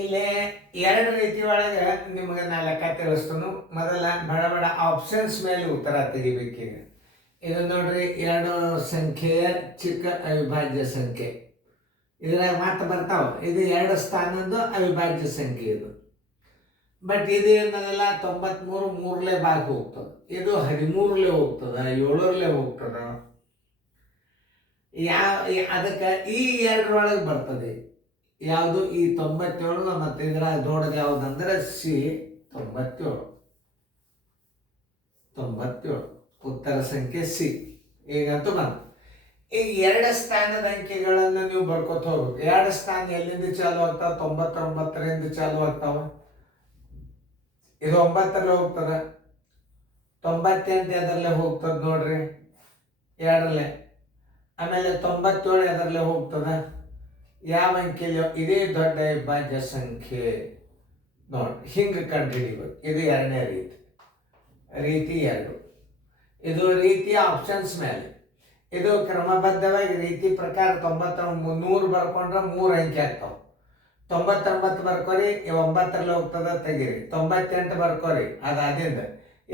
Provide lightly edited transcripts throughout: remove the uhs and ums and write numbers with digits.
ಇಲ್ಲಿ ಎರಡು ರೀತಿ ಒಳಗೆ ನಿಮಗೆ ನಾ ಲೆಕ್ಕ ತಿಳಿಸ್ತನು. ಮೊದಲ ಬಡ ಬಡ ಆಪ್ಷನ್ಸ್ ಮೇಲೆ ಉತ್ತರ ತೆಗಿಬೇಕೀಗ. ಇದು ನೋಡ್ರಿ, ಎರಡು ಸಂಖ್ಯೆಯ ಚಿಕ್ಕ ಅವಿಭಾಜ್ಯ ಸಂಖ್ಯೆ. ಇದ್ರಾಗ ಮಾತು ಬರ್ತಾವ. ಇದು ಎರಡು ಸ್ಥಾನದ್ದು ಅವಿಭಾಜ್ಯ ಸಂಖ್ಯೆ ಇದು. ಬಟ್ ಇದು ಏನದಲ್ಲ 93 ಮೂರಲೇ ಭಾಗ ಹೋಗ್ತದೆ. ಇದು 13ಲೇ ಹೋಗ್ತದ, 7ರಲ್ಲೇ ಹೋಗ್ತದ. ಅದಕ್ಕೆ ಈ ಎರಡರೊಳಗೆ ಬರ್ತದೆ ಯಾವುದು? ಈ 97 ಮತ್ತು ಇದ್ರಾಗ ದೊಡ್ಡದು ಯಾವುದಂದ್ರೆ ಸಿ 97. ಉತ್ತರ ಸಂಖ್ಯೆ ಸಿ. ಈಗಂತೂ ಬಂತು. ಈಗ ಎರಡು ಸ್ಥಾನದ ಅಂಕೆಗಳನ್ನು ನೀವು ಬರ್ಕೊತ ಹೋಗ್ಬೇಕು. ಎರಡು ಸ್ಥಾನ ಎಲ್ಲಿಂದ ಚಾಲು ಆಗ್ತಾವ? 99ರಿಂದ ಚಾಲು ಆಗ್ತಾವ. ಇದು 9ರಲ್ಲೇ ಹೋಗ್ತದೆ. 98 ಎದರಲ್ಲೇ ಹೋಗ್ತದೆ ನೋಡ್ರಿ, 2ರಲ್ಲೇ. ಆಮೇಲೆ 97 ಎದರಲ್ಲೇ ಹೋಗ್ತದೆ? ಯಾವ ಅಂಕೆಯಲ್ಲಿ? ಇದೇ ದೊಡ್ಡ ಅವಿಭಾಜ್ಯ ಸಂಖ್ಯೆ ನೋಡಿ. ಹಿಂಗೆ ಕಂಡುಹಿಡಿಬೇಕು. ಇದು ಎರಡನೇ ರೀತಿ 2. ಇದು ರೀತಿಯ ಆಪ್ಷನ್ಸ್ ಮೇಲೆ. ಇದು ಕ್ರಮಬದ್ಧವಾಗಿ ರೀತಿ ಪ್ರಕಾರ 100 ಬರ್ಕೊಂಡ್ರೆ 3 ಅಂಕೆ ಆಗ್ತಾವೆ. 99 ಬರ್ಕೋರಿ, 9ರಲ್ಲೇ ಹೋಗ್ತದ, ತೆಗೀರಿ. 98 ಬರ್ಕೋರಿ, ಅದಾದಿಂದ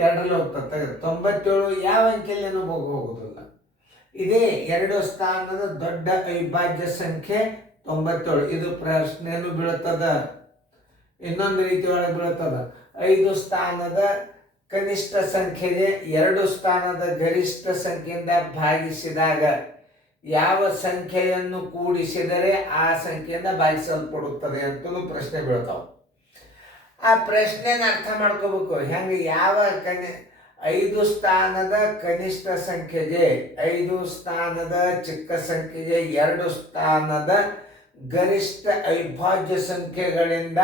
2ರಲ್ಲೇ ಹೋಗ್ತದೆ, ತೆಗೀರಿ. 97 ಯಾವ ಅಂಕೆಯಲ್ಲೇನೂ ಹೋಗುವುದಿಲ್ಲ. ಇದೇ ಎರಡು ಸ್ಥಾನದ ದೊಡ್ಡ ಅವಿಭಾಜ್ಯ ಸಂಖ್ಯೆ 97. ಇದು ಪ್ರಶ್ನೆಯನ್ನು ಬೀಳುತ್ತದ. ಇನ್ನೊಂದು ರೀತಿ ಒಳಗೆ ಬೀಳುತ್ತದ. 5 ಸ್ಥಾನದ ಕನಿಷ್ಠ ಸಂಖ್ಯೆಗೆ 2 ಸ್ಥಾನದ ಗರಿಷ್ಠ ಸಂಖ್ಯೆಯಿಂದ ಭಾಗಿಸಿದಾಗ ಯಾವ ಸಂಖ್ಯೆಯನ್ನು ಕೂಡಿಸಿದರೆ ಆ ಸಂಖ್ಯೆಯಿಂದ ಭಾಗಿಸಲ್ಪಡುತ್ತದೆ ಅಂತಲೂ ಪ್ರಶ್ನೆ ಬೀಳ್ತಾವೆ. ಆ ಪ್ರಶ್ನೆನ ಅರ್ಥ ಮಾಡ್ಕೋಬೇಕು. ಹೆಂಗೆ? ಯಾವ 5 ಸ್ಥಾನದ ಕನಿಷ್ಠ ಸಂಖ್ಯೆಗೆ, 5 ಸ್ಥಾನದ ಚಿಕ್ಕ ಸಂಖ್ಯೆಗೆ 2 ಸ್ಥಾನದ ಗರಿಷ್ಠ ಅವಿಭಾಜ್ಯ ಸಂಖ್ಯೆಗಳಿಂದ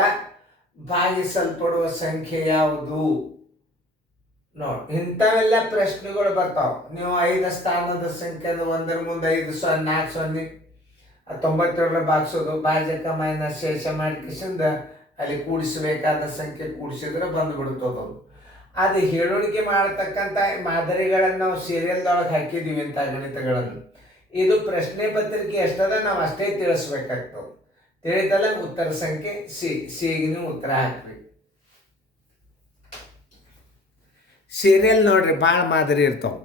ಭಾಗಿಸಲ್ಪಡುವ ಸಂಖ್ಯೆ ಯಾವುದು? ನೋಡಿ, ಇಂಥವೆಲ್ಲ ಪ್ರಶ್ನೆಗಳು ಬರ್ತಾವೆ. ನೀವು 5 ಸ್ಥಾನದ ಸಂಖ್ಯೆ 1ರ ಮುಂದೆ 5 4 0 97 ಭಾಗಿಸೋದು, ಭಾಜಕ ಮೈನಸ್ ಶೇಷ ಮಾಡಿಕಿಸಿಂದ ಅಲ್ಲಿ ಕೂಡಿಸಬೇಕಾದ ಸಂಖ್ಯೆ ಕೂಡಿಸಿದ್ರೆ ಬಂದುಬಿಡ್ತದೆ. ಅದು ಹೇಳುಣಿಕೆ ಮಾಡತಕ್ಕಂಥ ಮಾದರಿಗಳನ್ನು ನಾವು ಸೀರಿಯಲ್ದೊಳಗೆ ಹಾಕಿದ್ದೀವಿ ಇಂಥ ಗಣಿತಗಳನ್ನು. ಇದು ಪ್ರಶ್ನೆ ಪತ್ರಿಕೆ ಎಷ್ಟದ ನಾವು ಅಷ್ಟೇ ತಿಳಿಸ್ಬೇಕಾಗ್ತದೆ. ತಿಳಿದಲ್ಲ? ಉತ್ತರ ಸಂಖ್ಯೆ ಸಿ. ಸಿಗೆ ನೀವು ಉತ್ತರ ಹಾಕ್ಬೇಕು. ಸೀರಿಯಲ್ ನೋಡ್ರಿ, ಭಾಳ ಮಾದರಿ ಇರ್ತಾವೆ.